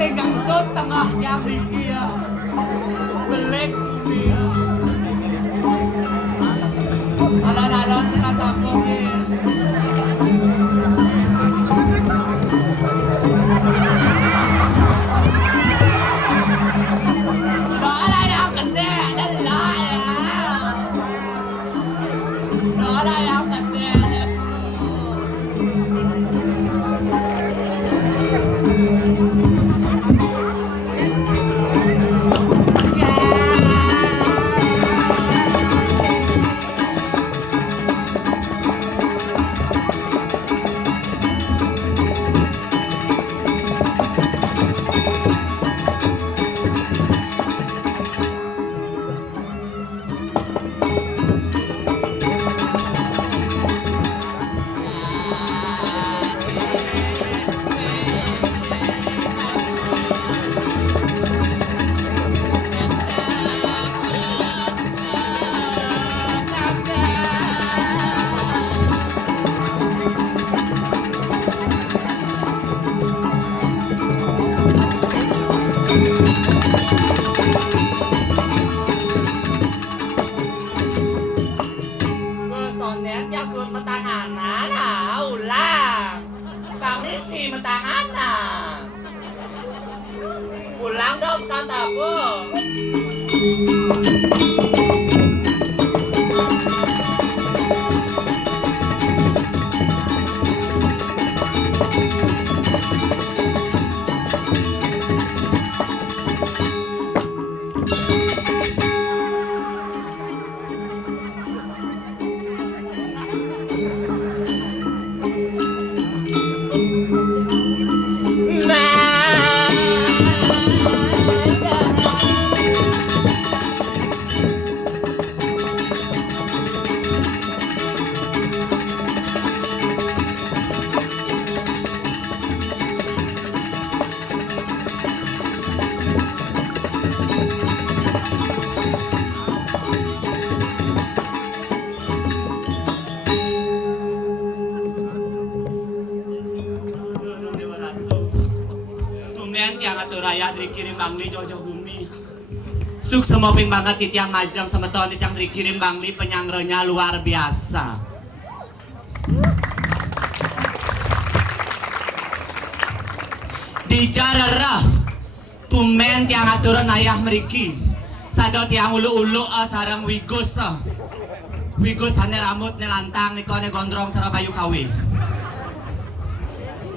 singgang sot tengah yang Riki ya. Belek bumi ya. Alon-alon sekatapok ya. Gak ada yang gede, lelah ya. Gak ada yang gede, bu. Pulang dong sekarang aku. Raya dikirim Bangli Jojo Bumi. Suk semoping banget titiang majang semeton titiang dikirim Bangli penyangrenya luar biasa. Dijarerah tumen tiang aturan ayah meriki. Sado tiang ulu-ulu sarang wigus Wigus hane rambut ne lantang nikone gondrong cara bayu kawi.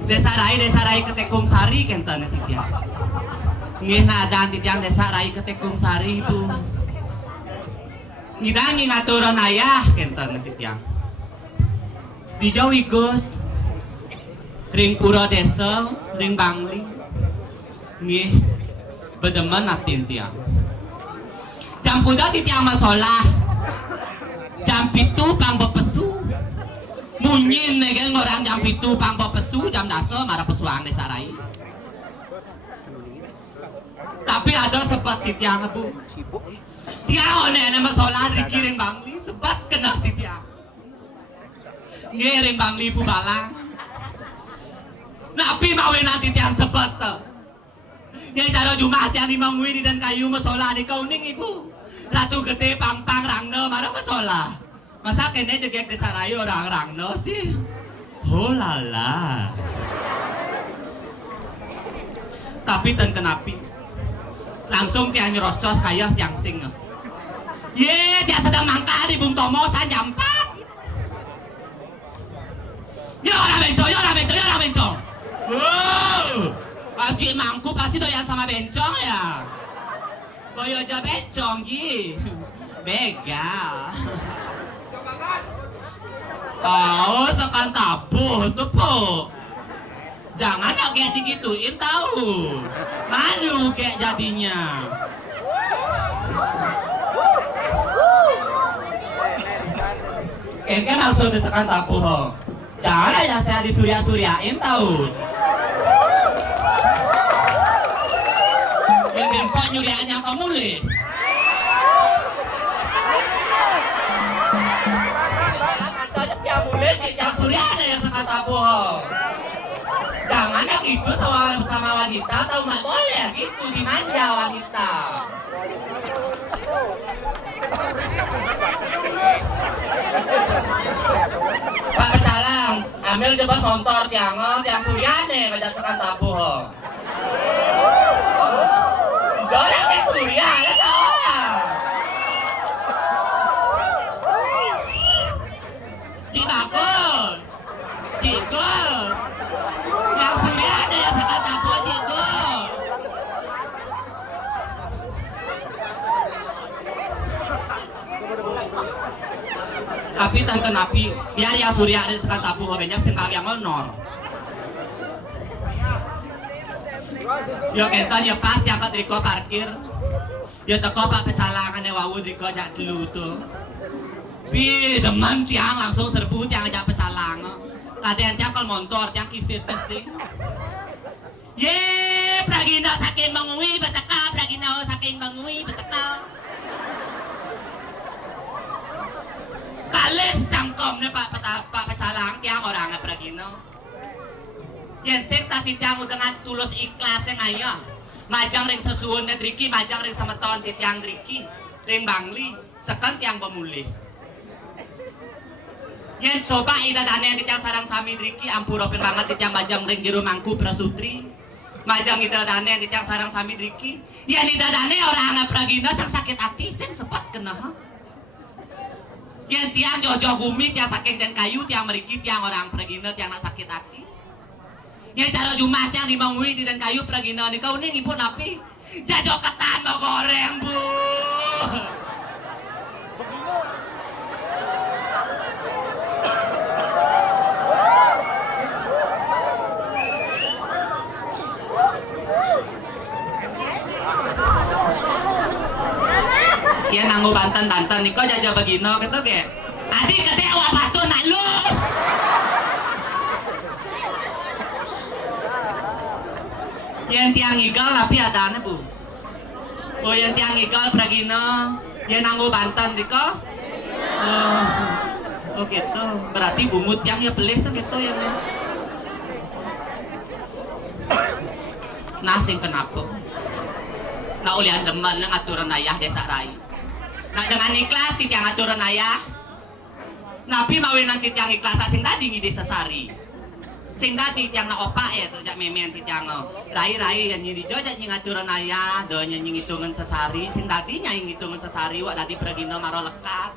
Desa rai ketekum sari kentane titiang. Ngih nadaan titiang desa rai ketekum sari ibu. Ngidangi ngaturan ayah kentane titiang. Dijauh wigus ring pura desa ring Bangli. Ngih bedemen atin tiang. Jam kuda titiang masalah. Jam pitu pang bepesu. Munyin negen orang jam pitu pang bepesu jam daso marah pesuang desa rai. Tapi ada sepat titiang bu. Tiang one masalah dikirim Bangli sepat kena titiang. Ngirim Bangli pu balang. Napi mawe nanti tiang sepat. Yang cara Jumat yang dimangwi dan kayu masalah di kauning ibu. Ratu gede pampang rangno marah masalah. Masa kene jegek desa rayu orang rangno sih. Oh lala. Tapi ten kenapi. Langsung tiang nyerocos kaya tiang sing. Ye, dia sedang mangkal di Bung Tomo san jam 4. Yo orang bencong. Aji mangku pasti doyan sama bencong ya. Boyo aja bencong ji. Begal. Oh, sekan tabuh tuh po. Jangan kayak digituin tahu. Malu kayak jadinya. Kan langsung desakan tapuh. Jangan aja saya disurya-suryain tahu. Yang bempak nyuriannya kamu leh. Yang mulai yang surya ada yang sekat tapuh. Jangan lagi gitu sama wanita atau nggak boleh gitu dimanja wanita. Pak Pecalang, ambil jebas motor tiang Suryane ngajak sekan tabuh. Orang yang Surya, ada tahu. Cik bagus, Cik Gus. Yang Suryane yang sekan tabuh Cik Gus. Tapi tante Napi, biar yang Surya ada sekan tabuh banyak sembah yang honor. Yo kenton yo pas jangkot Riko parkir. Yo teko Pak Pecalangan wawu Riko jak dulu tuh. Pi demen tiang langsung serbu tiang ajak Pecalang. Kadean tiang kol motor tiang kisit kesing. Ye Pragina saking mangui beteka Pragina saking mangui beteka. Kales cangkomnya Pak Pecalang tiang orangnya Pragina. Yang sing tadi tiang dengan tulus ikhlas yang ayo majang ring sesuun dan Riki majang ring sama ton tiang Riki ring Bangli sekan tiang pemulih yang coba ida dana yang tiang sarang sami Riki ampuropin banget tiang majang ring jero mangku prasutri majang ida dana yang tiang sarang sami Riki yang ida dana orang Pragina yang sakit hati sing sempat kena yang tiang jojo gumi tiang saking dan kayu tiang Riki tiang orang Pragina tiang nak sakit hati. Yang cara Jumat yang dimangui di dan kayu Pragina nih kau nih ibu napi jajo ketan mau goreng bu. Yang nanggu Banten nih kau jajo begino gitu ke adik kedewa batu nak lu. Yang tiang igal tapi ada aneh bu. Oh yang tiang igal Pragina yang nanggu Banten diko. Oh gitu berarti bumut yang ya pelih segitu ya nih. Nasing kenapa? Nah ulian demen ng aturan ayah desa rai. Nah dengan ikhlas tiang aturan ayah. Napi mawin nanti tiang ikhlas asing tadi ngide sesari. Sing dati tiang na opa ya sejak memen tiang rai yang nyiri joja nying aturan ayah do nying hitungan sesari sing dati nying hitungan sesari wak dati Pragina maro lekat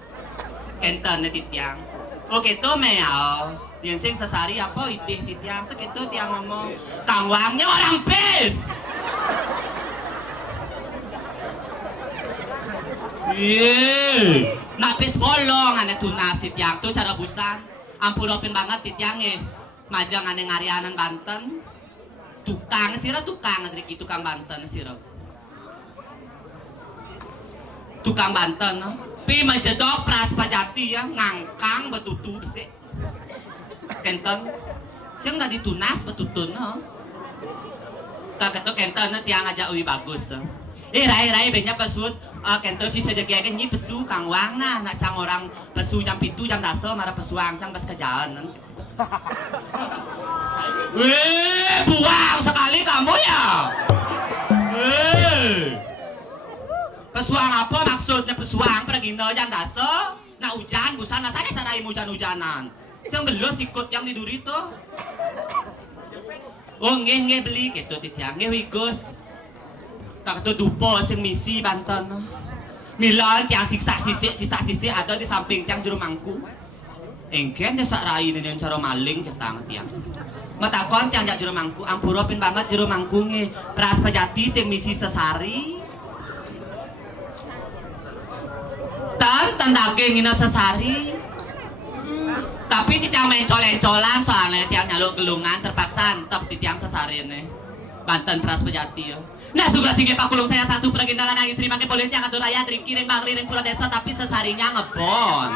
kenten na tiang oke to meao yang sing sesari apa itih tiang segitu tiang ngomong kang wangnya orang pes iya napis bolong ane tunas tiang tuh cara busan ampuropin banget tiang majang ane ngarianan Banten tukang sira tukang Riki tukang Banten sira tukang Banten no pi majedok pras pajati ya ngangkang betutu besi kenten sing da ditunas betutun no kageto kenten tiang aja uwi bagus rai banyak pesut kento si sejagiakan nyi pesu kang wang nah nak cang orang pesu jam 7 jam 10 marah pesuang cang pas kejalanan. Wih, buang sekali kamu ya. Pesuang apa maksudnya pesuang Pragina jam 10 nah hujan busan nah tadi sarai hujan-hujanan yang belum ikut yang tidur itu oh nge beli gitu titiang nge wigos tak itu dupo sing misi Banten Milan tiang sisa sisi ada di samping tiang juru mangku engken desa rai ini yang cara maling ketang tiang matakon tiang jak juru mangku ampuropin banget juru mangku nge pras pajati sing misi sesari tan daging ina sesari tapi tiang main colen-colan soalnya tiang nyaluk gelungan terpaksa antep di tiang sesari ini Banten pras pajati ya nah sudah sih Pak Kulung saya satu Pragina lanang istri makin politik yang atur raya Riki ring Bangli ring Pura Desa tapi sesarinya ngebon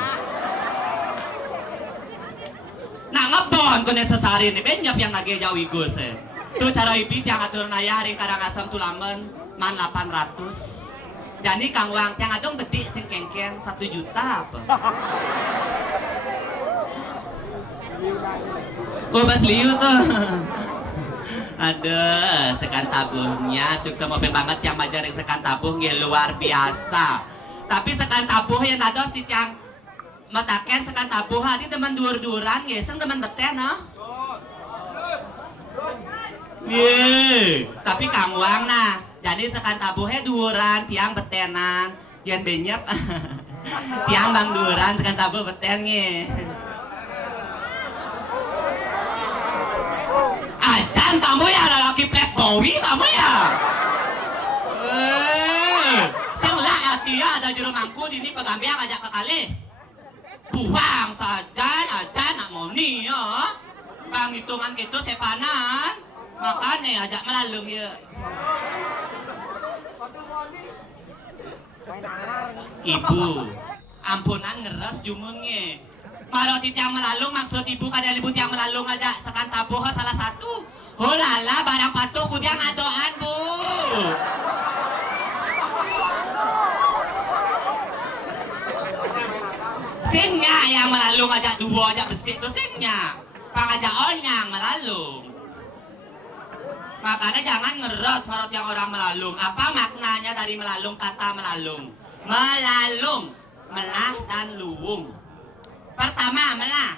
nah ngebon kone sesari ini banyak yang lagi jauh igus tuh cara ipi yang atur raya ring Karangasem Tulamen man 800 jadi kang wang yang adong bedik sing kengkeng 1 juta apa oh pas liu tuh Aduh, sekan tabuhnya sukses mobil banget yang majaring sekan tabuh nggih luar biasa. Tapi sekan tabuh yang dados ti yang mataken sekan tabuh hati teman dur-duran nggih, sing teman beten no. Ye, tapi Kang Wang nah, jadi sekan tabuhnya duran tiang betenan, yang benyep tiang bang duran sekan tabuh beten nggih. Acan kamu ya lalaki playboy kamu ya. Sing lah atia ada juru mangku dini pegambiang ajak ke kali. Buang sajan acan nak moni ya. Bang hitungan gitu sepanan. Makanya ajak melalung ya. Ibu, ampunan ngeres jumunnya. Marot tiang melalung maksud ibu kada ibu tiang melalung aja sekan tabuh salah satu. Oh lala barang patuh kudiang adoan bu. Singnya yang melalung aja dua aja besi itu singnya. Pangajaon yang melalung. Makanya jangan ngeres marot yang orang melalung. Apa maknanya dari melalung kata melalung? Melalung, melah dan luwung. Pertama melah,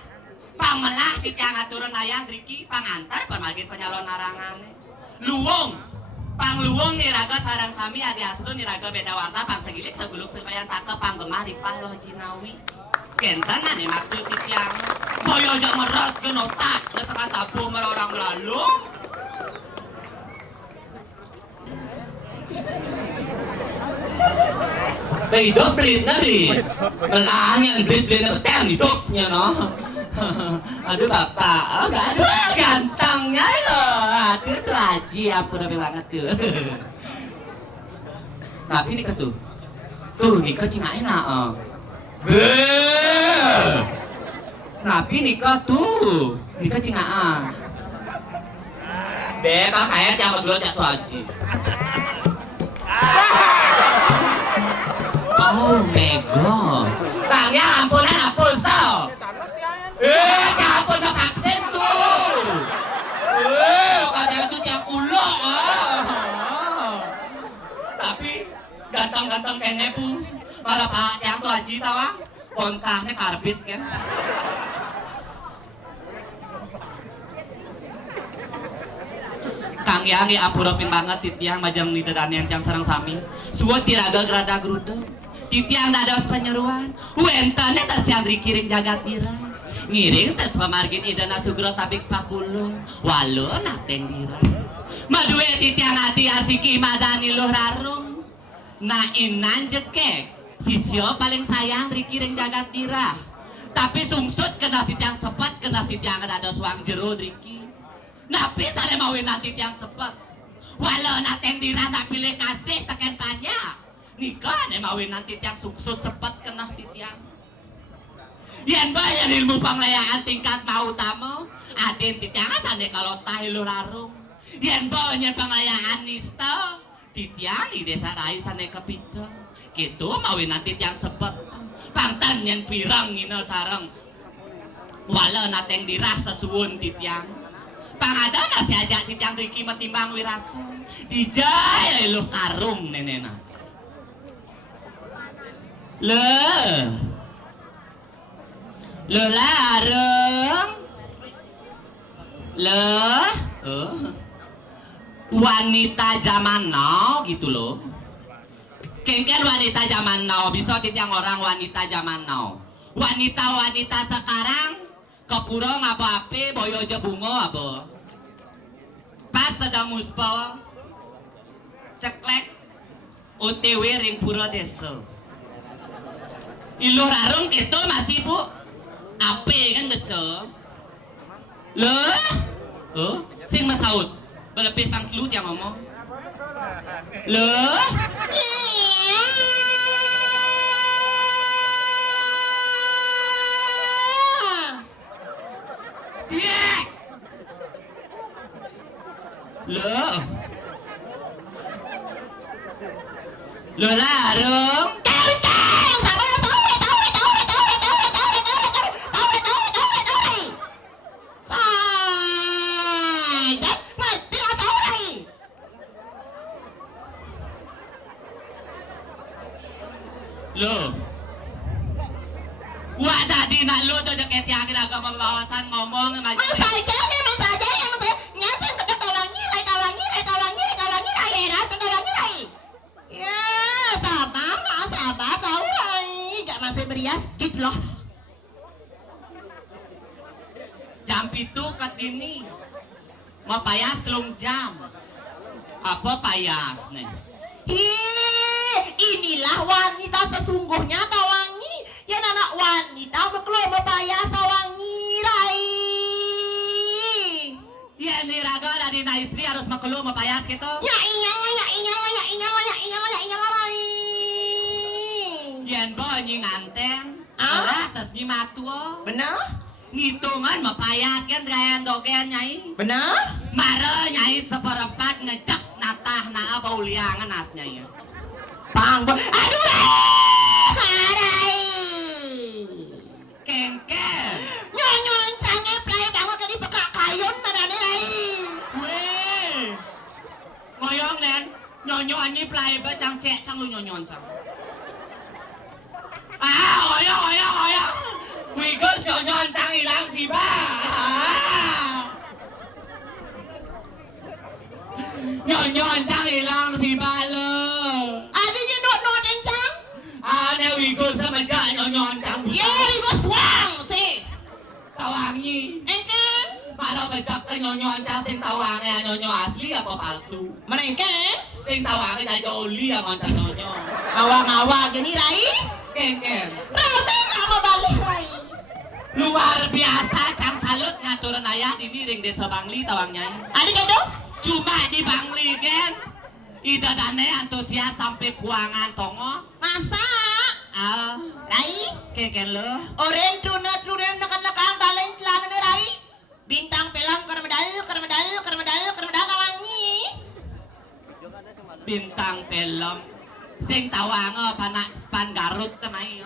pang melah titiang aturun ayah driki pangantar permagin penyalon narangan. Luwung, pang luwung niraga sarang sami adi astu niraga beda warna pang segilik seguluk sepayan take pang gemah ripah loh jinawi. Kentan nih maksud titiang. Boyo aja meres ke notak, ngesekan tabuh merorang melalung. Hidup belit nabi, melahnya belit betel hidupnya no. Aduh bapak, aduh gantengnya loh, aduh tuh aji ampun banget tuh. Tapi ini tuh nikah cina enak. Tapi nikah tuh nikah cingaan. Bebas kayak yang berdua jatuh aji. Oh mego, tangnya ampunan ampun so. Ampun vaksin tuh. Kadang tuh tiap kulo. Tapi ganteng-ganteng kene bu. Para pak yang tuh aji tawa, kontahnya karbit kan. Kang Yangi ampurapin banget titiang majang nita danian yang sarang sami. Suwa tiraga gerada grudo. Titiang dados penyeruan, wentane tersiang dikiring jagat dira. Ngiring tes pamargin idana sugro tabik pakulo, walo nateng dira. Madue titiang ati asiki madani luh rarung. Na inan jekek, sisyo paling sayang dikiring jagat dira. Tapi sungsut kena titiang sepet, kena titiang dados wang jero driki. Napi sare mawinan titiang sepet. Walo nateng dira tak pilih kasih teken banyak. Nikah nih mawin nanti tiang suksut sepet kena titiang. Yan bayar ilmu panglayaan tingkat mau tamu. Adin titiang asane kalau tahilu larung. Yan bayar panglayaan nisto. Titiang di desa rai sane kepico. Gitu mawin nanti tiang sepet. Pangtan yang pirang ngino sarang. Wala nateng dirah sesuun titiang. Pangada masih aja titiang riki metimbang wirasa. Dijay lu karung nenena. Le lareng wanita zaman now gitu loh. Kengkel wanita zaman now bisa titiang orang wanita zaman now. Wanita-wanita sekarang kepuro ngapa ape boyo aja bungo apa. Pas sedang muspa ceklek OTW ring pura desa. Iluh rarung gitu masih bu ape kan gece loh sing masaud belepih pangklut yang ngomong loh tiek loh larung ina lu tuh deket yang agak membawasan ngomong sama Mas aja nih, mas aja nih, mas aja. Nyasar ke tawangi, rai. Ya, sabar tahu rai. Gak masih berias, gitu loh. jam itu ketini mau payas 3 jam apa payas nih Inilah wanita sesungguhnya tawangi. Ya anak wanita mau payah tawangi rai. ya ini raga dari na istri harus makelu mau payas gitu Ya iya rai. yen bo nganten Ah? alah tas nyi matuo Benar? ngitungan mau payas kan gaya dogen nyai Benar? mara nyai seperempat ngecek natah naa bau liangan asnya ya Aduh rai. kengken Nyonyon canggih play banget kali bekak kayon mana nih rai. weh ngoyong nen nyonyo anyi play ba cang cek cang lu nyonyon cang oyong wigos nyonyon cang ilang si ba nyonyon cang ilang si ba lo Adinya not encang. ane wigos sama gak nyonyon cang Ya libas buang sih. tawangi Engken. para becak ke nyonyon cang sing tawangi nyonyo asli apa palsu Mana engken? sing tawangi aja oli yang ngoncang nyonyo Awang-awang gini rai. kengken Rame nama balik rai. luar biasa cang salut ngaturan ayah di ring desa Bangli tawangnya Adik itu? cuma di Bangli kan ida dane antusias sampai kuangan tongos Masa? Rai? keken lo Oren tunen nakang daleng celana nih rai. Bintang pelang kermedal kawangi. bintang film sing tawango pan Garut temai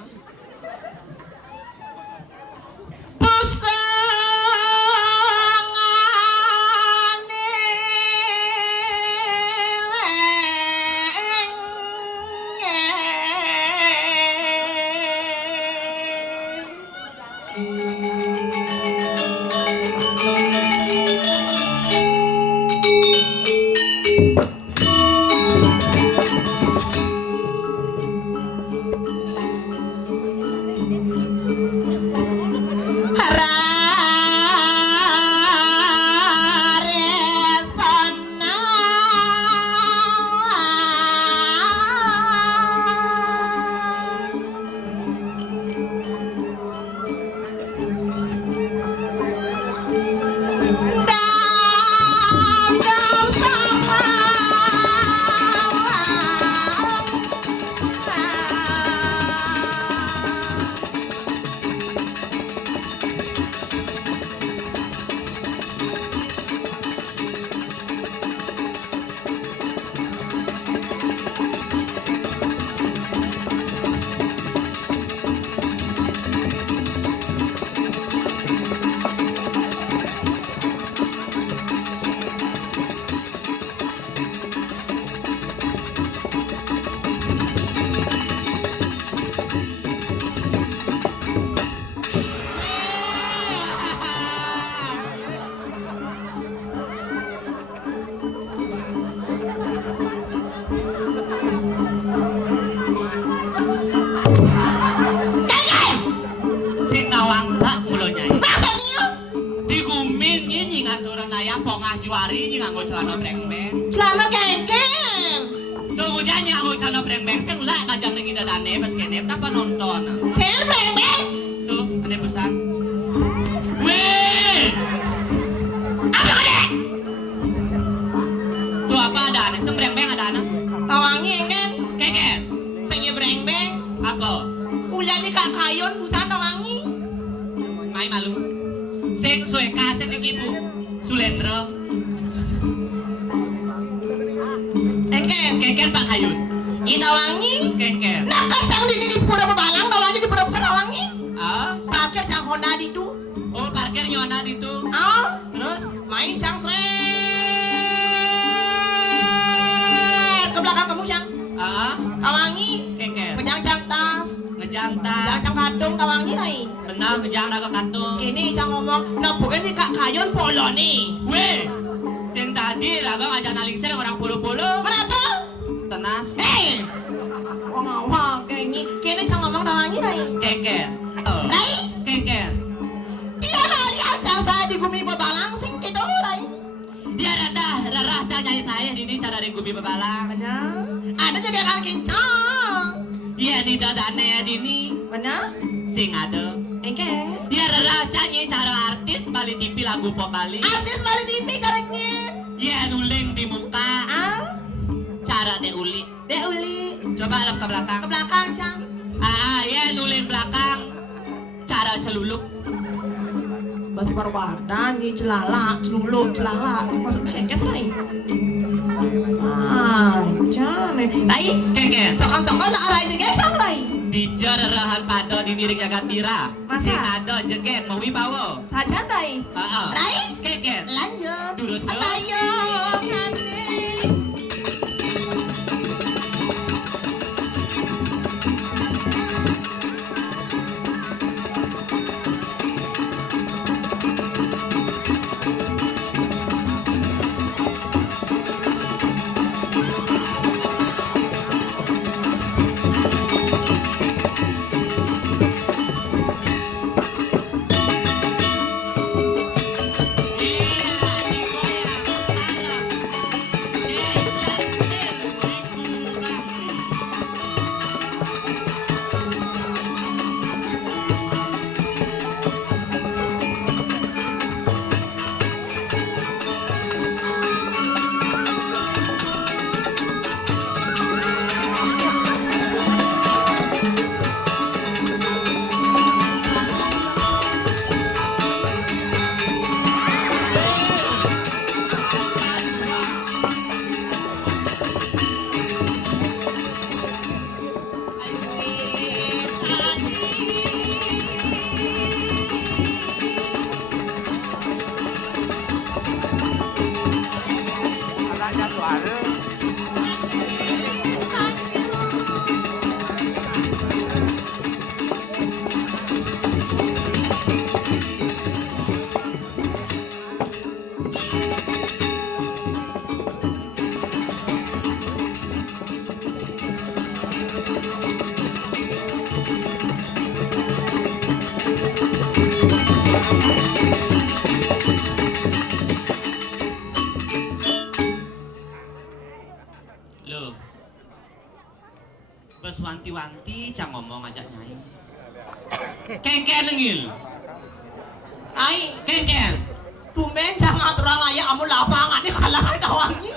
juari nyi nganggo celana breng-breng. Celana kengken. Tunggu janji nganggo celana breng-breng sing lah ngajak ring dadane pas kene apa nonton. Celana breng-breng. Tuh, ane busan. Weh. Apa ada? Tuh apa ada ane? Sing breng-breng ada ane? Tawangi engken. Keken. Sing breng-breng. Apa? Ulah di kayon busan tawangi. Mai malu. Sing sueka sing ibu. Sulendro. Engken. Keken Pak Kayun. Tawangi. Keken. Nah kacang di pura Balang tawangi di pura tawangi. Ah, Parkir sang Honda di tu. oh parkir nyona itu. Ah, Terus main sang sret. Ke belakang kamu sang. ah, Tawangi. keken. Penjang tas. Ngejar lantas. Cang kadung tawangi rai. Menang ngejang naga katung. Kini cang ngomong nebukin di kak kayon polo nih. Weh, sing tadi raga ngajak naling sel orang puluh-puluh. Mana tuh? Tenas. Oh ngawak kini cang ngomong tawangi rai. Keken. Rai? Keken. Iya lah lihat cang saya di gumi bebalang sing kedo rai. Dia rara cang nyai saya dini cara ringgumi bebalang. Benar. Ada juga kan kincang. Iya di dadane ya dini. Benar? Sing ada. Engke. Dia rara cang nyai cara artis Bali TV lagu pop Bali. Artis Bali TV karengnya. Iya nuling di muka. Ah, Cara de uli. Dek Uli. Coba lep ke belakang. Ke belakang cang. Ya nuling belakang. Cara celuluk. Basi badan ni celala, celuluk, celala. Masuk kengkes rai. Saja nih. Rai, Keken. sokong-sokong nak rai juga sang rai. Di jarahan pado di diri jagat tira. Masa? Sing ada jegek mau wibawa. Saja rai. Rai, Keken. lanjut. Terus ke? Ayo, ngane. Loh. Bes wanti-wanti cang ngomong ngajak nyai. Kengken lengil. Ai, Kengken. tumben jangan terang aja kamu lapangan ini kalah kawangi.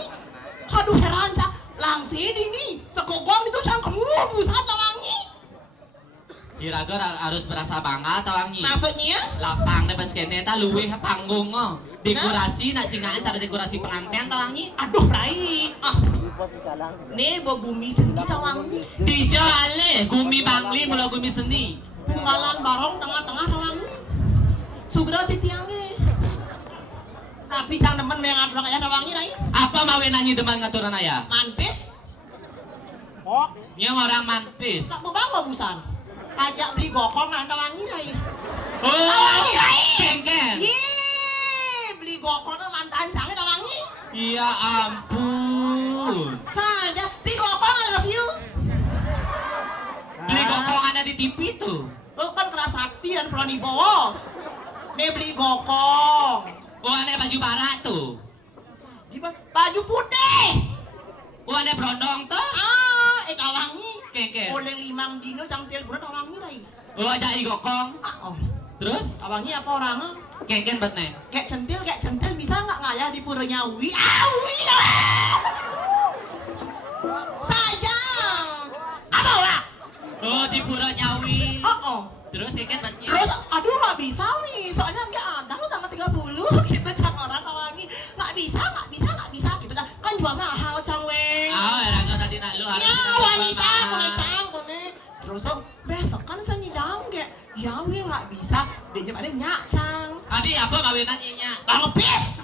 Aduh heran cang, langsir ini sekogong itu cang kamu busat lawangi. Iraga harus berasa bangga tawangi. Maksudnya? Lapang deh bes kene ta luweh panggung oh. Dekorasi nak cingaan cara dekorasi pengantin tawangi. Aduh rai, nih bawa bumi seni tawangi. Dijale gumi bangli mula gumi seni. Punggalan barong tengah-tengah tawangi. Sugro titiangnya. Tapi cang demen mengatur kayak tawangi rai. Apa mawe nanyi deman ngaturan aya? Manpis, Nya orang manpis. tak mau bawa busan. Ajak beli gokong nang tawangi rai. Oh, Tawangi rai. Kengken. Ye, beli gokong nang mantan cangnya tawangi. Ya ampun. Saja, beli gokong I love you. Beli gokong ada di TV tuh. Lu kan keras sakti dan Proni Bowo. Nih beli gokong. Oh, ada baju barat tuh. Di baju putih. Oh, ada brondong tuh. Tawangi. Kengken. Oleh 5 dino cangtil guna tawangi rai. Oh, aja gokong. Oh. Terus Tawangi apa orang? Kengken bet nih. Kayak centil bisa nggak ngayah di pura nyawi? Awi saja. Apa lah? Oh, di Pura Nyawi. Oh. Terus Kengken betnya. Terus, aduh nggak bisa nih, soalnya nggak ada lu tanggal 30 gitu cang orang tawangi. Nggak bisa gitu kan jual mahal cang weng. Ah, raga tadi nak lu harus. Ya kita wanita, mahal. boleh cang, boleh. Terus besok kan saya nyidam kayak, ya weh nggak bisa. Dia jam ada nyak cang. Adi apa kawinan nyinya? Bang pis.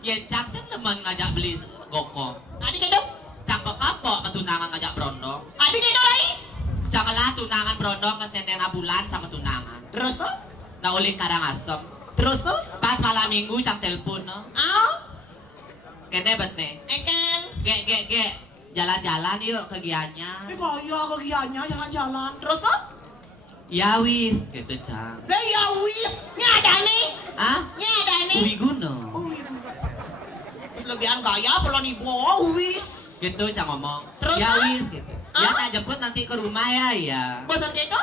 Ya cak sen teman ngajak beli gokong. Adik kedok, Cak kapok ketunangan ngajak brondong. adik kedok rai. Cak laki tunangan brondong ke nenena bulan sama tunangan. Terus tuh? Nah ulik Karangasem. Terus tuh? Pas malam minggu cang telepon no. Kene bet nih. Eken. Ge. Jalan-jalan yuk ke Gianyar. Kaya kegiatannya jalan-jalan. Terus tuh? Ya wis, gitu cang. Ya wis, nyada nih. Ah? Nyada nih. Uwi Guno. Oh iya. Terus lebihan gaya belum ibu wis. Gitu cang ngomong. Terus, ya ah? wis gitu. Ya tak jemput nanti ke rumah ya. Bosan gitu?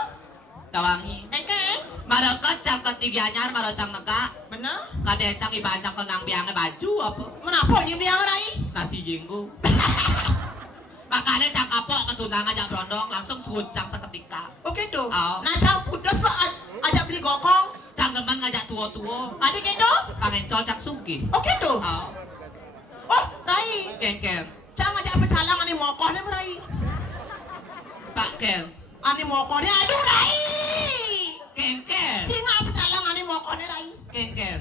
Tawangi. Eken. Marokot cang ke Gianyar, marocang nega. Bener? Kade cang ibancang ke nang biangnya baju apa? Kenapa nyim dia ngerai? Nasi jenggo. Makanya cang kapok ketunangan jak brondong langsung suncang seketika. Oke tuh. Oh. Nah cang putus pak ajak beli gokong. Cang teman ngajak tua-tua. Ada gitu? Pangencol cang sugih. Oke tuh. Oh, Oh, Rai. Ken. Cang ajak pecalang ani mokoh nih Rai. Pak Ken. Ani mokoh nih aduh Rai. Ken. Singa pecalang ani mokoh nih Rai. Ken.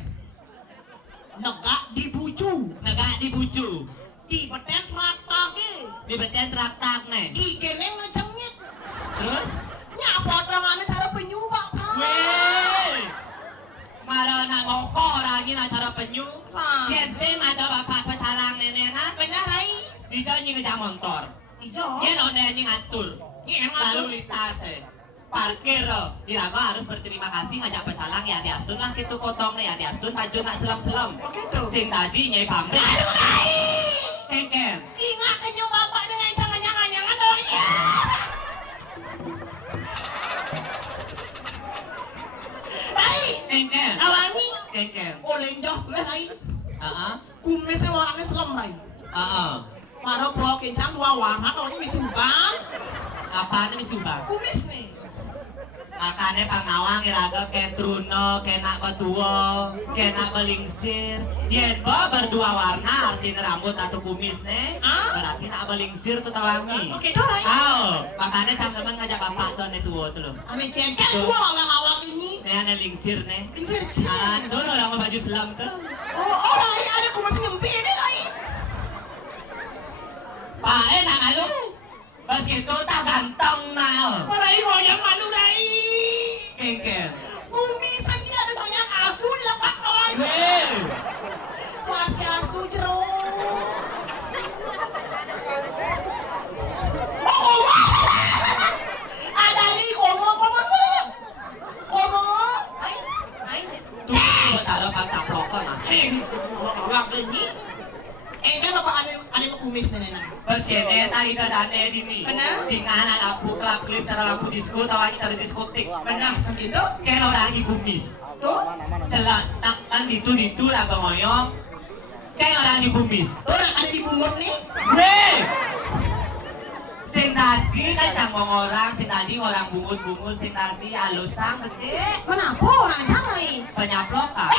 Negak dibucu. Nega dibucu. Di beten ratake. Di beten trak-tak nih. Igene ngecengit. Terus? Nya potongannya cara penyubak Pak. Weh. Malah nak moko orangnya nak cara penyu. Sa. Yen sing ada bapak pecalang nenena. Benar Rai. Dijauh nyi ngejak motor. Ijo. Yen onde nyi ngatur. Yen Lalu lintas parkir loh. Irago harus berterima kasih ngajak pecalang ya diastun lah gitu potong nih ya diastun baju nak selam-selam. Oke tuh. Sing tadi nyai pamrih. Aduh Rai. Ken. Singa kenyang bapak dengan cara nyangan-nyangan orangnya. Rai. Ken. Awangi. Ken. Oleh jauh gue Rai. Heeh. Kumisnya warnanya selem Rai. Heeh. Maro bawa kencang dua warna orangnya misubang. Apaan ini subang? Kumis nih. Makanya Pangnawang iraga ken truno, kena batuo, kena belingsir. Yen bo berdua warna artinya rambut atau kumis nih. Ah? Berarti nak belingsir tuh tawangi. Oke dong Rai. Makanya cang teman ngajak bapak tuh ane tuo tuh loh. Ame cengkel gua awang-awang ini. Nih ane lingsir nih. Lingsir ceng. Tuh orang mau baju selam tuh. Oh Rai ada kumis nyempi ini Rai. Pak enak alu. Bas gitu tak ganteng nah. Rai mau yang mana Rai? Ken. Kumisan dia ada soalnya asu di lapak Rai. Weh. Suasi asu jeruk. Oh, ada nih komo. Ai. Tuh taruh pancaplokan nasi. Awak ini. Kan bapak ane kumis nenek. Bas kene tadi dadane dini. Benar. Tinggal lampu klip cara lampu disco tawani cara diskotik. Benar segitu. Kalau orang kumis. Tuh. Celak kan ditu raga ngoyong. Kayak orang kumis. Orang ada di bungut nih. Weh. Sing tadi kan canggung orang, sing tadi orang bungut-bungut, sing tadi alusang gede. Kenapa orang canggih? Penyaplokan.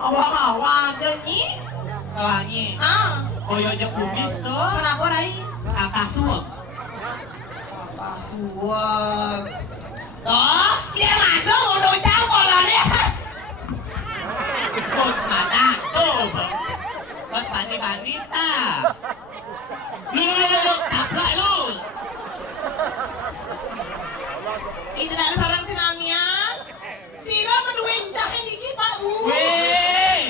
Awak ini. Tawangi. Boyo je kumis tuh. Kenapa Rai? Kakak suwek. Kakak suwek. Toh, dia ngadu udah campur lah dia. Put mata tuh. Bos mandi ta. Lu caplok lu. Ini ada sarang sinangnya. Sira menduin jahe dikit Pak Bu. Weh.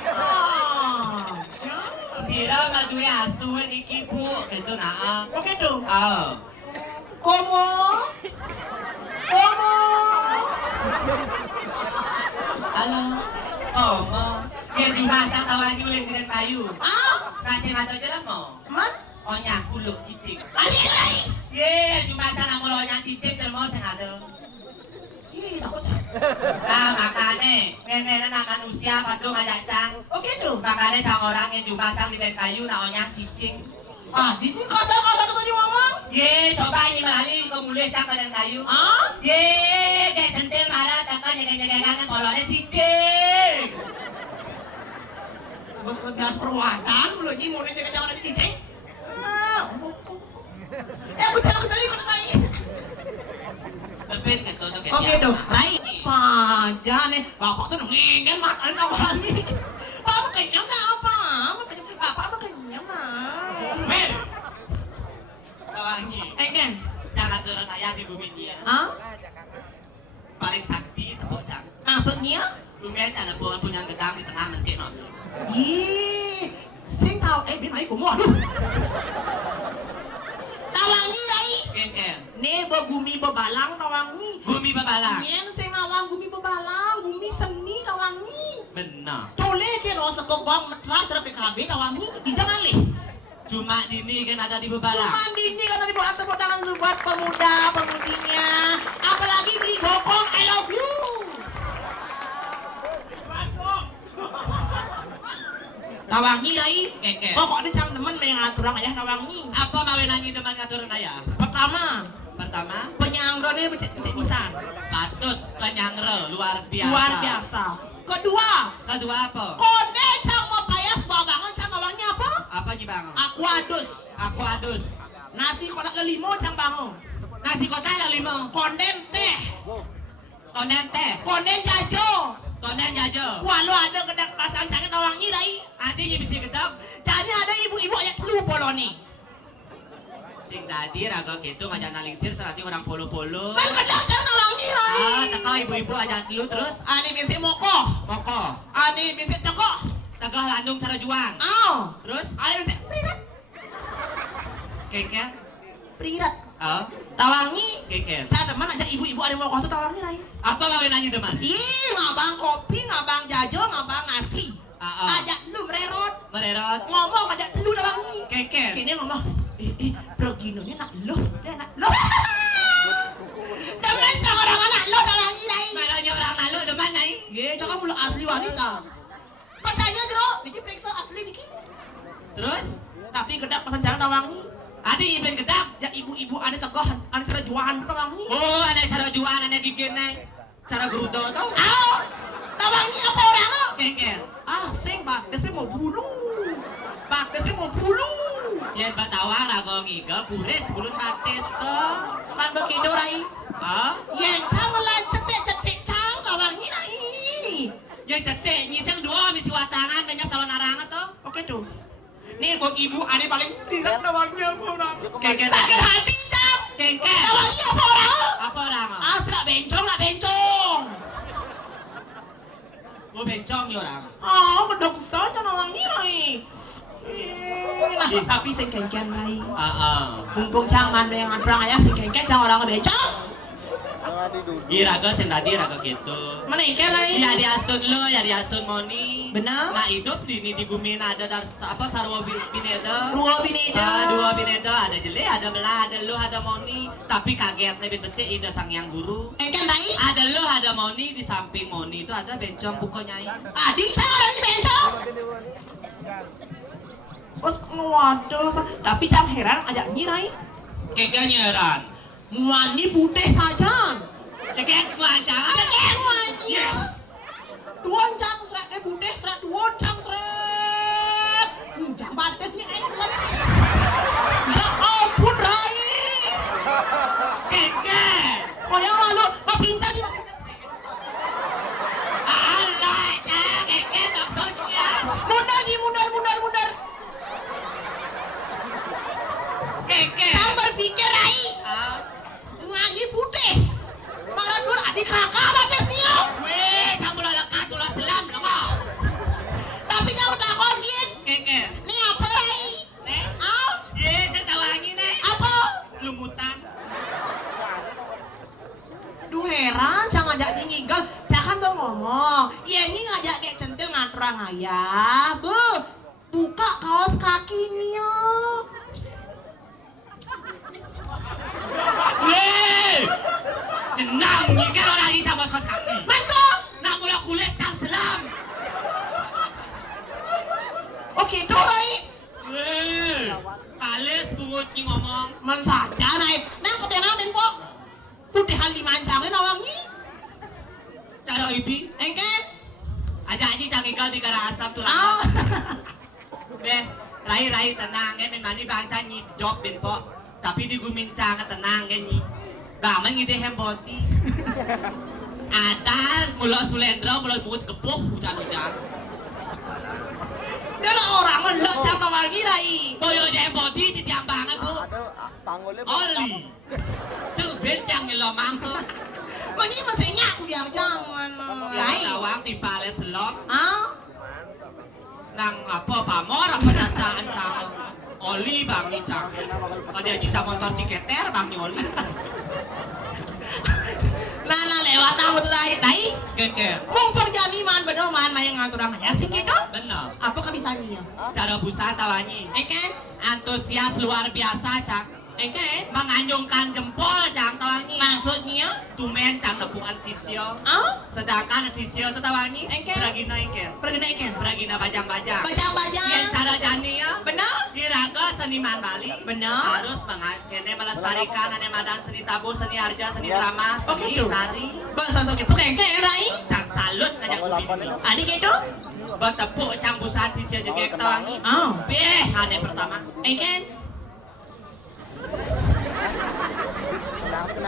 Jangan. Sira maduwe asu niki bu gitu nah. Oke tuh. Oh. Komo. Halo. Komo. Ya di masak tawangi ulin gede kayu. Kasih ngato aja lah mau. Man? Onya kuluk cicing. Alik Rai. Ye, di masak nama lo onya cicing terus sing ada. Ih, takut. Makane, memena na manusia padung ngajak cang. Oke tuh. Makane cang orang yang di masak di bed kayu na onya cicing. Di ini kasar-kasar ketanya ngomong. Ye, coba ini malali kau mulai cang ke bed kayu. Ye, kayak centil marah takkan jaga-jaga kolornya cicing. Bos kelebihan perwatan belum ini mau nanya jangan ada cicing. Betul kembali kau tanya. Lebih gitu tuh Oke tuh, Rai saja nih. Bapak tuh ngengen makan tawani. Bapak kenyang na apa? Bapak kenyang na. Weh. Tawangi. Engen. Hah? Paling sakti tepuk cang. Maksudnya? Lumayan ada punya gedang di tengah mentik non. Ih, sing tahu bin mai kumu aduh. Tawangi ai. Ken. Ne begumi bebalang tawangi. Bumi babalang. Nyen sing nawang gumi bebalang, gumi seni tawangi. Benar. Tole ke ro sekogong metrap cara PKB tawangi. Di jangan leh. Cuma ini kan ada di babalang. Cuman ini kan dibuat tepuk tangan buat pemuda pemudinya. Apalagi beli gokong I love you. Tawangi lai. Ken. Pokoknya cang temen main ngaturang ayah tawangi. Apa mawe nangi teman ngaturan ayah? Pertama, penyangrone becek-becek pisan. Patut penyangre luar biasa. Luar biasa. Kedua, Kedua apa? konde cang mau payas bawa bangun cang tawangi apa? Apa sih bang? Aquadus. Aku adus. Nasi kotak lelimo cang bangun. Nasi kotak lah lima. Konden teh. Tonen teh. Konden jajo. Tonen jajo. Walau ada kedang pasang cang tawangi lai. Adi bisa gedap. Jadi ada ibu-ibu yang telu poloni. Sing tadi raga gitu ngajak nalingsir serati orang polo-polo. Kan kedang cang tawangi lai. Ah, teka ibu-ibu aja dulu terus. Ane biasa moko. Moko. Ane biasa cokok. Tegah landung cara juang. Aw. Terus Ane biasa prirat. keke. Prirat. Oh, Tawangi. keke. Cara teman aja ibu-ibu ada mau tuh tawangi lai. Apa mawe nanyi teman? Ih, ngabang kopi, ngabang jajo, ngabang nasi. Ah, Ajak lu mererot. mererot. Ngomong ajak lu tawangi. Keke. Kini ngomong, bro Gino ini nak lo, nak lo. Temen sama orang anak lo tawangi lai. Malahnya orang lalu teman nai. Ye, cakap mulu asli wanita. Percaya bro, niki periksa asli niki. Terus Tapi gedak pesan jangan tawangi. adi iben gedap. Ya ibu-ibu ane tegah, ane cara jualan tawangi. Oh, ada cara jualan, ada gigit nai. Cara gerudo tau. Aw, tawangi apa orang? Keke. Sing bakdesnya mau bulu. Bakdesnya mau bulu. Yan batawang rago ngiga kuris bulun bates. Kan begitu rai. Ah, Yang cang lan cetek cang tawangi rai. yang cetek nyiseng dua misi watangan banyak calon arangan tuh. Oke tuh. Nih buat ibu ane paling tidak tawangi apa orang. Keke. Sakit hati cang. Keke. Tawangi apa orang? Apa orang? Asrak bencong lah bencong. Gua bencong nih orang. Bedok saja tawangi rai. Nah, tapi sing kengken rai. Mumpung cang mana yang orang ayah sing kengken cang orang bencong. Iya raga sen tadi raga gitu. Mana ikan rai? Ya di astun lo, ya di astun moni. Benar. Nah hidup di ini di gumin ada dar apa sarwa bineda. Dua bineda. Dua bineda ada jele, ada belah, ada lo, ada moni. Tapi kaget nih besi ida sang yang guru. Ikan rai? Ada lo, ada moni di samping moni itu ada bencong buko nyai. Adik saya orang ini bencong. Bos waduh, tapi jangan heran ajak nyirai. Keke nyeran. Muani putih saja. Keke kuaca. Cekek muani. Yes. Tuan cang seret putih seret tuan cang seret. Jang batas ni aing selap. Ya ampun rai. Keke. Oh yang malu, mau pintar ni. Allah, keke maksudnya. Mundar ni mundar. Keke. Kau berpikir rai. Muani putih. Malah dur adik kakak batas ni. Weh, campur lekat tulah selam lo kok. Tapi jangan takon gin. Keke. Ni apa rai? Nih. Ah, Yes, saya tawangi nih. apa? Lumutan. Duh heran, jangan ngajak tinggi gal, jangan tuh ngomong. Ya ini ngajak kayak centil ngaturang ayah, buka kaos kakinya. Weh. Tenang, nyikir orang ini campur kos kaki. Masuk. Nak mula kulit cang selam. Oke, tuh Rai. Weh. Kales bungut ni ngomong. Man saja Rai. Nang ketenang din po. Putihan 5 jam ni nawangi. Cara ibi. Engke. Aja ni cang igal di karang asap tulang. Ah. Beh, rai tenang kan mani bangsa nyi job bin po. Tapi di gumincang tenang kan nyi. Bang man ngide hem body. Atas mula sulendra mula bungut kepuh hujan-hujan. Dia orang ngelok jang nawangi Rai. Boyo hem body di tiang banget bu. Oli. Sự biến chẳng như lo mang thôi. Mà nhưng mà sẽ nhạc của dạng chẳng Lại là wang di pales lom. Á Nang apa pamor apa cacaan cang. Oli bang ni cang. Kalau dia nyuca motor ciketer bang ni oli. Nah lewat tamu tuh dari Keke. Mung perjaniman bener man yang ngatur orang ya sih gitu Benar. Apa kebisaannya Cara busa tawanyi. Eken Antusias luar biasa cang. Eken Menganyungkan jempol cang tawanyi. Maksudnya Tumen cang tepuan sisyo. Ah Sedangkan sisyo itu tawanyi. Engke. Beragina engke. Pergi Eken Beragina bajang-bajang. Bajang-bajang Yang cara jani ya. Bener Diraga seniman Bali. Benar. Harus kene melestarikan anemadan seni tabu, seni harja, seni drama, Oh, seni gitu? tari. Bahasa sakit pun Eken Rai Cang salut ngajak ubin. Adik gitu Betepuk cang busan sisyo juga tawanyi. Ah Beh, ane pertama. Eken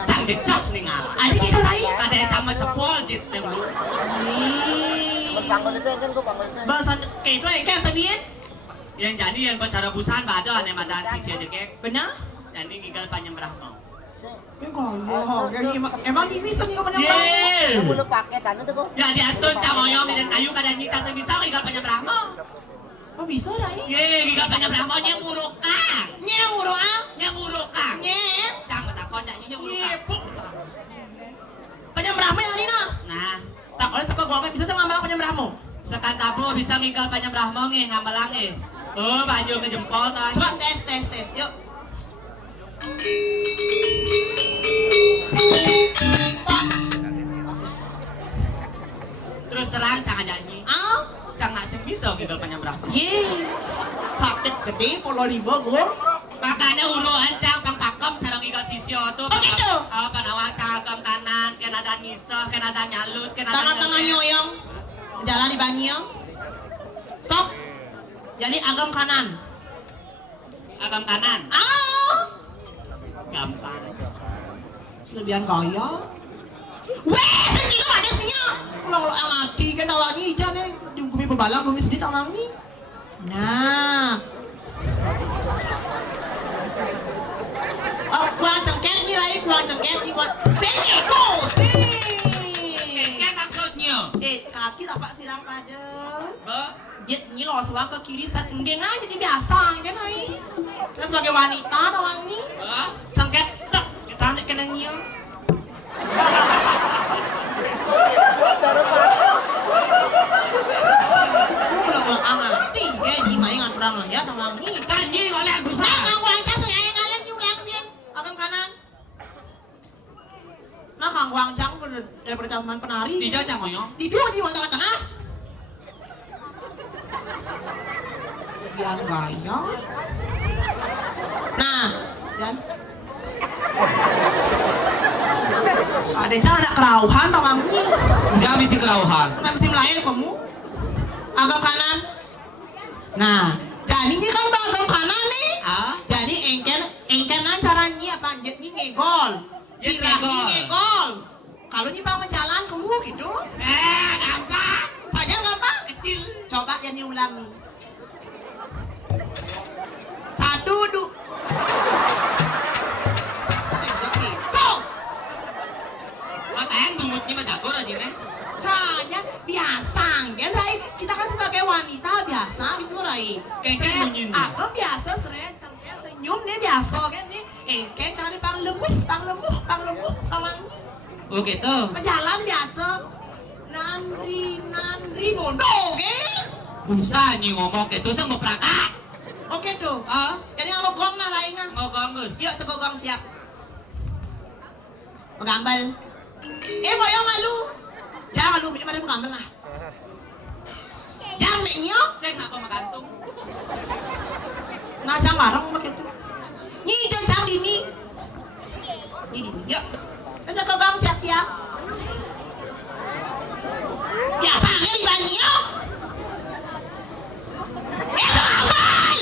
Cang jejak nih ngalah. Adik gitu Rai Kada cang mecepol jit yang lu. Bahasa gitu Eken sabien Yang jadi yang bicara busan bado anemadan sisyo juga. Bener Jadi gigal panyembrah mau. Emang ini bisa nih apa Yeay. paketan itu kok. Ya di astun cang oyong di kayu kada nyita sebisa gigal panyembrah mau. Oh bisa Rai Ye gigal panyembrah mau nyemurukang. Nyeng urung ah Nyemurukang. Nyeng Cang betakon nyanyi nyemurukang. Yepuk Penyembrahmu yang Lina Nah, Tak oleh suka gua bisa sama ngambil penyembrahmu sekan tabu bisa ngigal panyembrah mau nge ngambalang nge. Oh, baju ke jempol toh. Coba tes yuk Terus terang cang nyanyi. Ah Cang nak bisa gigal panyembrah. Ye Sakit gede polo ribu gue Makanya uruan cang pang pakem cara ngigal sisyo tuh. Oh, gitu? Panawang cagem kanan, kena ada nyisoh, kena ada nyalut, kena ada Tangan-tangan nyoyong Jalan di banyu Stop Jadi agam kanan agam kanan. Ah Gampang. Lebihan gaya Weh segitu ada sinya Ulang mati kan awangi ijan nih Di bumi bebalang bumi sedih awangi Nah Oh kurang cengket nih Rai kurang cengket nih Sini tuh sini Keke maksudnya. Kaki tapak sirang pada Be? Jet ini loh suang ke kiri set enggeng aja jadi biasa kan Rai Kita sebagai wanita awangi Be? Cengket tek kita nek kena nyium Ulang-ulang amati ya di main perang ya tawangi Kanyi oleh busa. Nah, aku ancas ya yang kalian ulang dia. Agam kanan. Nah, kang wangcang daripada calon penari. Tidak cang oyong. Di dua di tengah-tengah. Biar gaya. Nah, dan ada cara kerauhan tawangi. Enggak misi kerauhan. Kenapa sih melayani kamu? Agam kanan. Nah, jadinya kan agam kanan nih. Ah? Jadi engkenan caranya apa? Jetnya ngegol. Jet Sirahnya ngegol. ngegol. Kalau nyipang jalan kamu gitu. Gampang. Saja gampang. Kecil. Coba jadi ulang. Satu, dua. Gitu. Matanya bungutnya mah jago aja nih. Saja biasa, kan Rai? Kita kan sebagai wanita biasa gitu Rai. Keke bunyi nih. Agam biasa, sebenarnya cengkeh senyum nih biasa kan nih. Kayak cara pang lembut, kawangi. Oh gitu. Jalan biasa. Nandri bodoh, oke? Busa nyi ngomong gitu sang mau prakat. Oke tuh. Ah? Jadi nggak gong lah Rai nggak? Ngomong gus. Yuk segogong siap. Pegambal. Boyong malu. Jangan malu, mari pegambal lah. Jangan neknya. Saya kenapa magantung? Nah, jangan bareng begitu. Nyi jangan dini. Ini, yuk. Terus segogong siap-siap. Biasanya di banyu. Pegambal.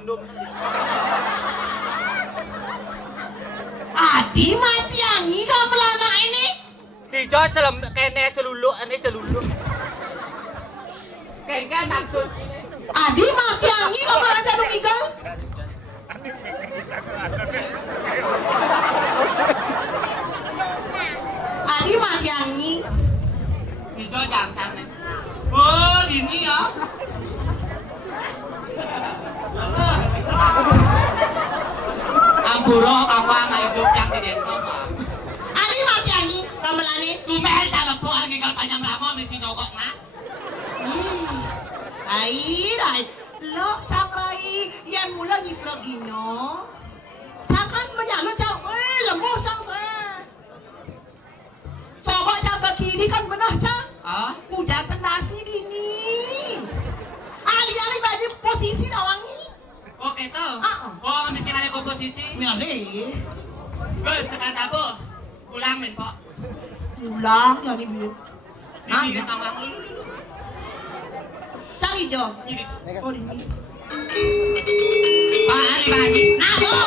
kondom. Adi mati yangi gamelan anak ini. Dijo celem kene celuluk, ane celuluk. Kengken maksud Adi mati yangi gamelan Janung Igal. Adi mati yangi. Dijo jantan nih. Oh, ini ya. Ampuro kamu anak hidup yang di desa. Adi mati yangi gamelan ini. Tumel telepon lagi kampanye lama mesti nyokok nas. Ai, lo cakrai yang mula nyiplogino. Cakan banyak lo cak, lemah cak saya. Sobak cak berkiri kan benar cak. Ah, Udah pendasi dini. Alih-alih baju posisi dawangi. oke tuh. Ah. Oh, mesti ada komposisi. Nyale. Bos, tekan tabu. Ulang men, Pak. Ulang ya nih biu. Ini kita ngomong dulu. Cak hijau. Ini. Oh ini. Pak Ali Bani. Namo.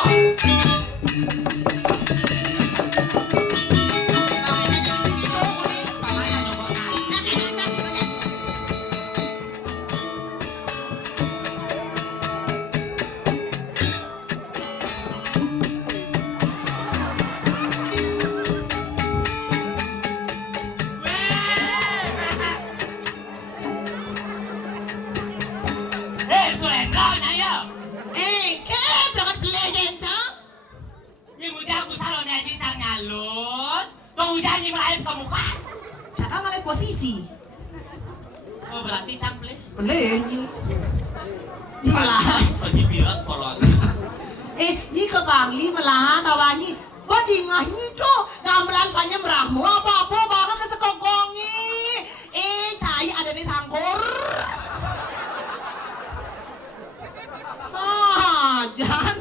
Sulendro naya. Berangkat belajar cak. Ini mudah aku salon aja cang nyalun. Tong hujan ini melayu ke muka. Cak kan ngalih posisi. Oh, berarti cang beli. Beli. Malah. Lagi birat polon. Ni ke Bangli malahan awani. Bodi ngahi to gamelan panjang merahmu apa-apa banget ke sekokongi. Cai ada di sangkur. Sajan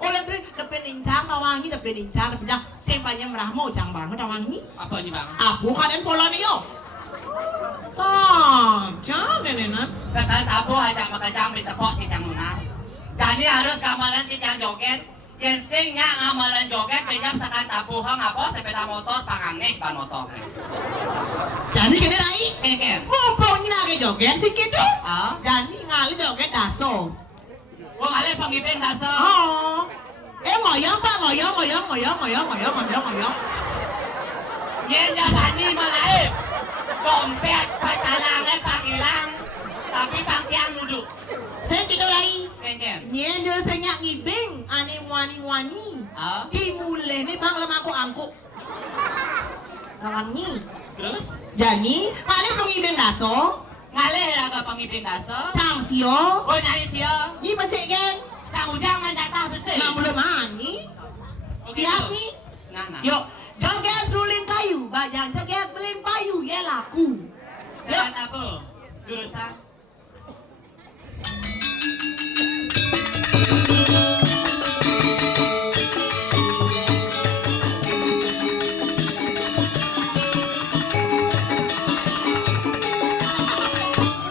oleh tu depan incang awangi depan incang depan incang sempanya merahmu cang banget awangi. Apa ini bang? Aku kaden polon yo. Sajan nenenan. Sekali tabu aja makan cang ditepok cicang lunas. Jadi harus kamalan cicang joget. Yang singnya ngamalan joget pinjam sekali tabu hang apa sepeda motor pangamnih ban motor. Jadi kene rai. Kengken. Mumpung nage joget sikit tu. Ah, Jadi ngali joget daso. oh kalian pengipin dasar. Oh. Ngoyong pak, ngoyong. Yen jabani malaip. Dompet pacalangan pangilang. Tapi pangtiang duduk. Saya tidur lagi. Kengken. Nyen dulu saya nyak ngibing, ane wani. Ah, Himuleh ni bang lama aku angkuk. Lawangi. terus Jadi, kalian pengibing daso, ngalih raga pengipin dasar. cang sio, Oh nyari sia. ni masih gen, Cang ujang menjatah besi. nak mula mani. Oh, Siap gitu. ni? Nah. Yuk, joget ruling kayu, bajang joget beling payu, ya laku. Sehat apa? Jurusan.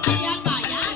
Kemudian bayar.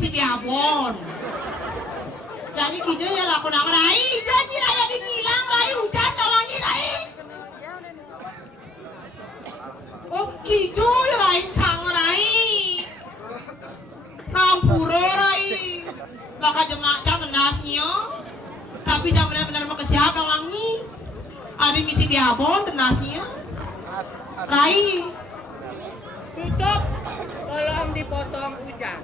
misi biabon. Jadi kita ya lakon ang rai, jadi raya di ngilang rai hujan tawangi rai. Oh, kita ya rai cang rai. Nampuro rai. Baka jemak cang denasnya. Tapi jangan benar-benar mau kesiap tawangi. Ada misi biabon denasnya. Rai. Tutup. Tolong dipotong hujan.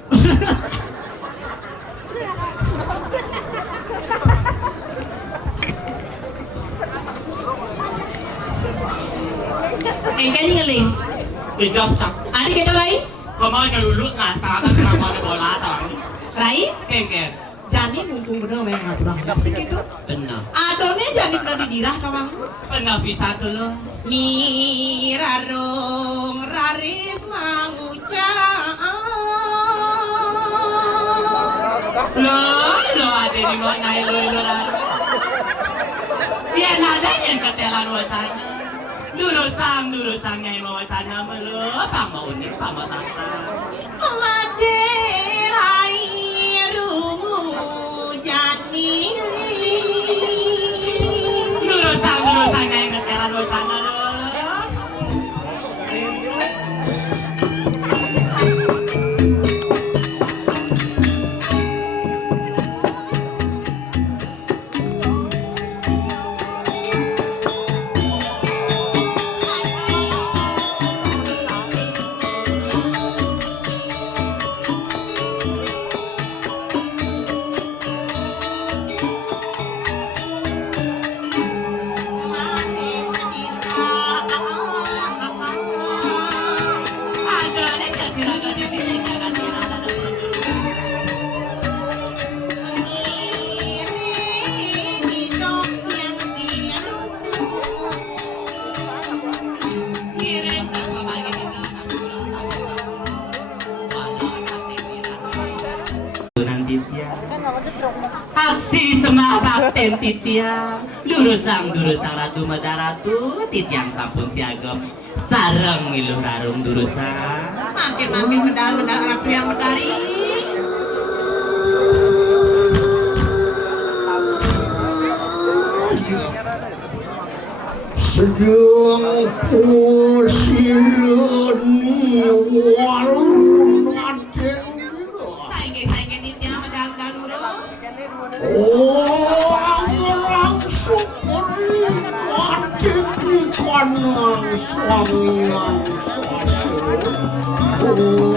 Engkau ngeling. Dijawab cak. Adi kita Rai. Kemarin dulu nasa kan sama bola tawang. Rai. Kengker. Jani mumpung bener main ngaturang asik gitu. Benar. Adone jani bener didirah kamang. Benar bisa tuh lo. Mirarong raris mangucap. Lo ada di mana lo lalu. Biar ada yang ketelan wacana. Durusang yang mau wacana melo. Pama unik, pama tata. Lade rai rumu jani. Durusang yang ketelan wacana lo. Aksi semabak ten titiang durusang ratu madaratu titiang sampun siagem sareng ngiluh rarung durusang Makin medal anak yang medari. Sedang posirani walun adeng Sainge ditnya medal lurus. orang syukuri kadek kanang suami yang sasir. Aduh,